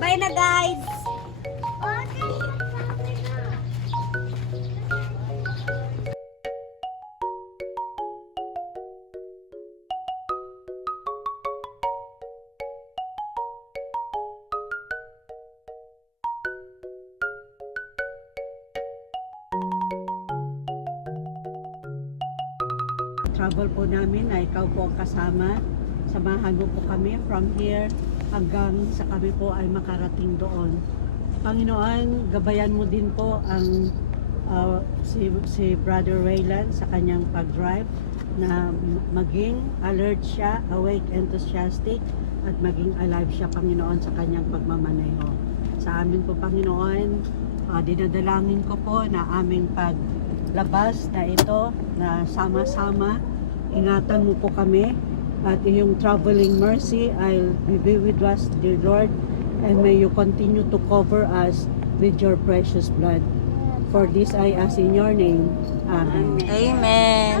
Bye-bye na guys! Travel po namin na ikaw po ang kasama. Samahan mo po kami from here hanggang sa kami po ay makarating doon. Panginoon, gabayan mo din po ang si Brother Raylan sa kanyang pag-drive na maging alert siya, awake, enthusiastic at maging alive siya, Panginoon, sa kanyang pagmamaneho. Sa amin po, Panginoon, dinadalangin ko po na aming paglabas na ito na sama-sama. Ingatan mo po kami at iyong traveling mercy I'll be with us, dear Lord, and may you continue to cover us with your precious blood. For this I ask in your name. Amen. Amen.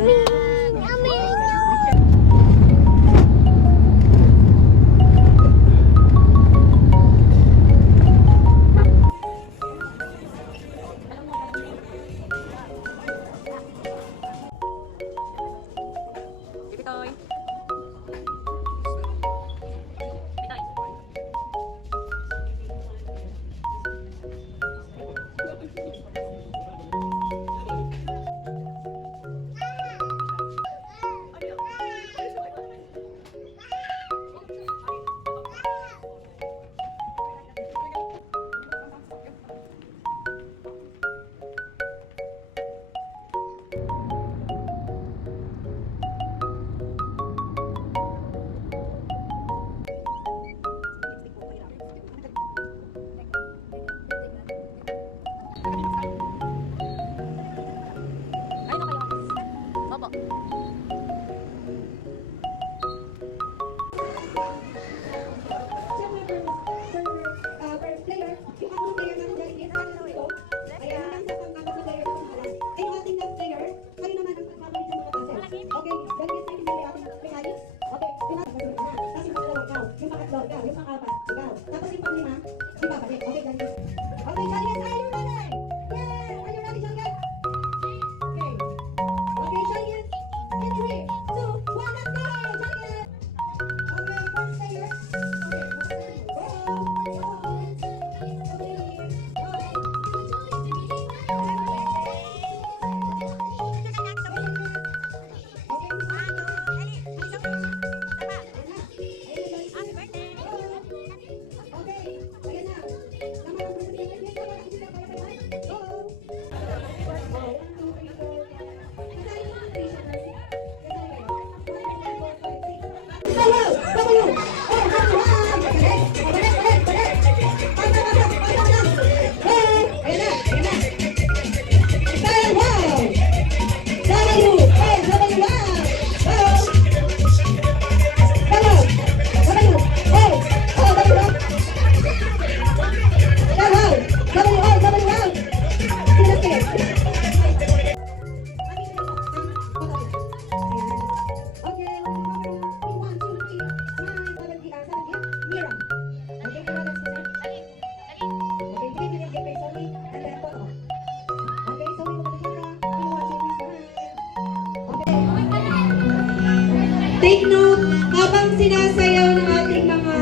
Take note, habang sinasayaw ng ating mga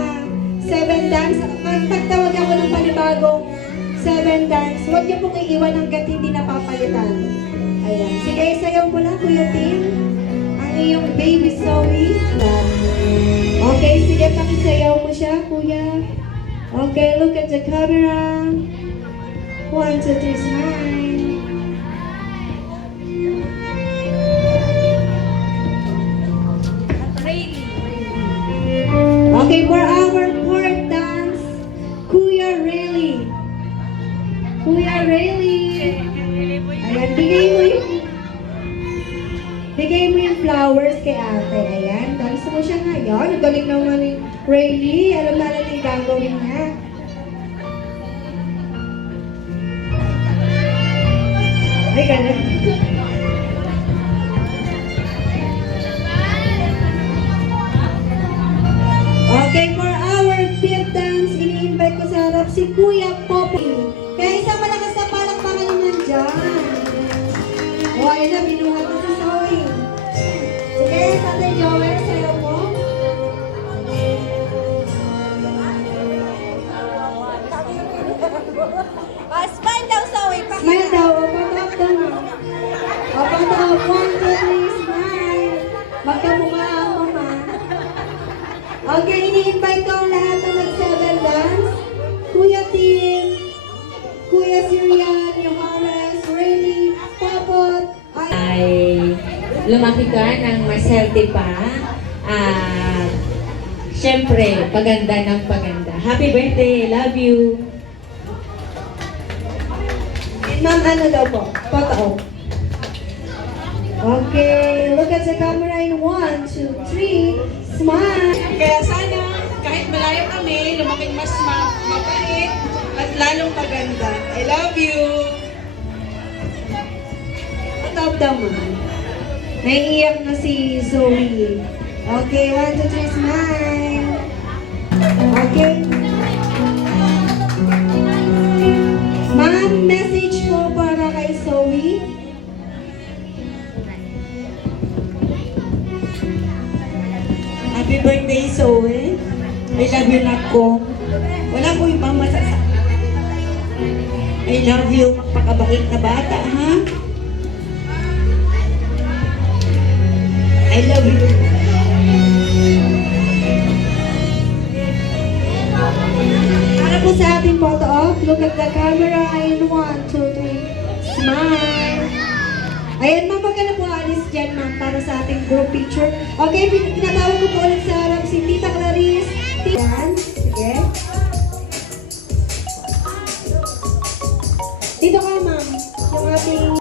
7 dance, magtagtawag ako ng panibagong 7 dance, huwag niyo pong iiwan hanggat hindi napapalitan. Ayan. Sige, sayaw mo lang, Kuya Tim. Ang iyong baby Zoe. Okay, sige, pakisayaw mo siya, Kuya. Okay, look at the camera. 1, 2, 3, smile. Okay, for our fourth dance, Kuya Rayleigh. Kuya Rayleigh. Ayan, bigay mo yung flowers kay ate. Ayan, dance mo siya ngayon. Galing naman ni Rayleigh. Alam na natin yung gagawin niya. Ay, ganun. Okay, for our fifth dance, ini-invite ko sa harap si Kuya Popoy. Kaya isang malakas na palakpakan naman dyan. O, ayun na, binuhat na si Zoe. Sige, Tatay Joel, sayo mo. Smile daw, Zoe. Smile daw, o, patap daw na. O, patap, 1, 2, 3, smile. Magkamukha ang mama. Okay, ini-invite ko ang lahat na nag-7 dance. Kuya Tim, Kuya Sirian, Yohanes, Rayleigh, Popot, Ay lumaki ka ng mas healthy pa. At syempre, paganda ng paganda. Happy birthday. Love you. Ma'am, ano daw po? Photo. Okay, look at the camera in 1, 2, 3. Smile. Kaya sana, kahit malayo kami, lumaking mas mabait at lalong maganda. I love you! Top daw, ma'am. Naiiyak na si Zoe. Okay, 1, 2, 3, smile. Okay. Ma'am, message po para kay Zoe. Happy birthday, Zoe. I love you, Nako. Wala ko ibang masasabi. I love you, magpakabait na bata, ha? I love you. Para po sa ating photo op, look at the camera in 1, 2, 3. Smile. Ayan, ma'am, magkano po alis dyan, ma'am, para sa ating group picture. Okay, pinatawag ko po ulit sa harap si Tita Clarice. Yan, sige. Dito ka, ma'am. Yung ating...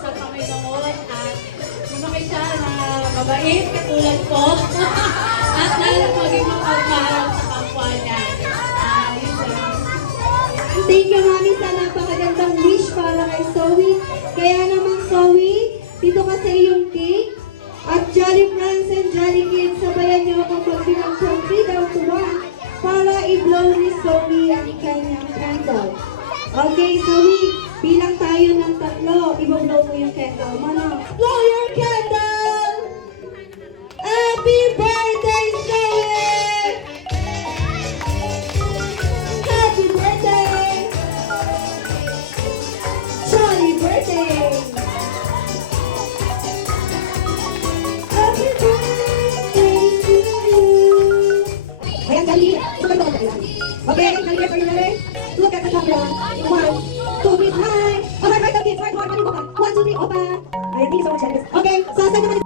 sa Panginoon at lumaki siya na mabait katulad ko at lalo maging mapagmahal sa kapwa niya. Yun lang. Thank you, Mami, sa napakagandang wish para kay Zoe. Kaya naman, Zoe, dito ka sa iyong cake. At Jolly Friends and Jolly Kids, sabayan niyo ako pagbilang from 3 down to 1 para i-blow ni Zoe ang kanyang candle. Okay, Zoe, bilang tayo ng 3, i-blow mo yung candle. Mano, blow your candle! Happy birthday, Zoe! Happy birthday! Jolly birthday! Happy birthday to you! Ayan, Jolly. Super to ka lang. Okay, Jolly, are you ready? Look at the camera. 1, 2, 3, hi! Okay, right, okay, right, 1, 2, 3, open. 1, 2, 3, open. Ayan, thank you so much, Jolly. Okay, so saan naman